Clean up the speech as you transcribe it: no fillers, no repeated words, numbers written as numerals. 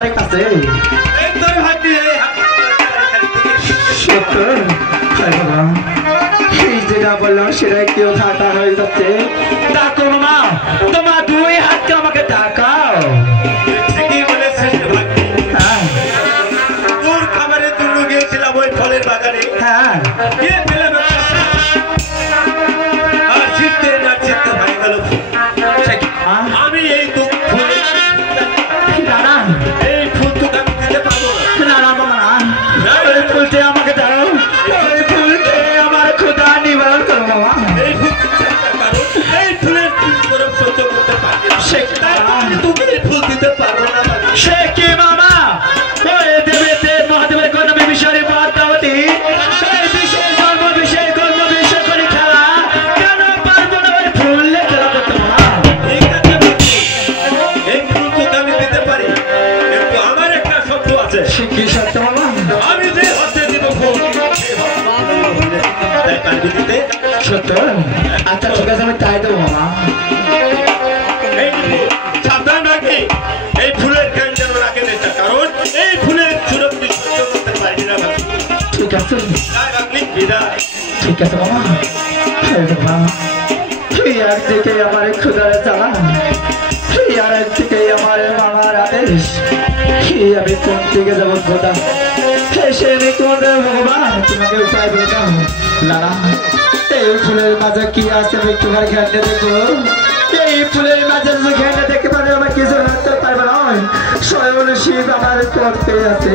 কাছে যেটা বললাম সেটাই কেউ ঠাটা হয়ে যাচ্ছে। ডাকো মামা, তোমার দুই হাতকে আমাকে ডাকাও। তোর খাবারের জন্য গিয়েছিলাম ওই ফলের বাগানে। হ্যাঁ আর জিততে না জিততে ভাই গেল। আমি এই তো না এই ফুল তো আমি দিতে পারবো না না মামা, ওই ফুলটি আমাকে দাও। ওই ফুলকে আমার ক্ষুধা নিবারণ করো মামা। এই ফুল কারণ এই ফুলের গরম সহ্য করতে পারি না। তাই তুমি এই ফুল দিতে পারো না। সে কি মামা? ওই দেবীতে মহাদেবের কন্যা বিশ্বরী পদ্মাবতী এই বিশেষ জন্ম বিশেষ কর্ম বিশেষ করে খেলা কেন পারবো না? ওই ফুলে খেলা করতে মামা। এই ফুল তো আমি দিতে পারি, কিন্তু আমার একটা শর্ত আছে। সে কি সত্য মামা? আমি যে হতে দিব ফুল তাই পারবি দিতে। সত্য? আচ্ছা ঠিক আছে, আমি তাই দেবো মামা। এই ফুল সাবধান রাখি, এই ফুলের জ্ঞান যেন রাখে না, কারণ এই ফুলের সুরক্ষিত সহ্য করতে পারি না। ঠিক আছে বিদায়। ঠিক আছে মামা। তুই একদিকে আমার ক্ষুদার জ্বালা, তুই আর একদিকে আমার মামার আদেশ। আমি কোন দিকে যাবো খোদা? সে আমি কোন দেবো ভগবান? তোমাকে উপায় বলতাম লালা। এই ফুলের মাঝে কি আছে আমি তোমার ঘ্যান্ডে দেখবো। এই ফুলের মাঝে ঘ্যান্ডে দেখে পারে আমার কিছু রাখতে পারবে না। স্বয়ং শিব আমার করতে আছে।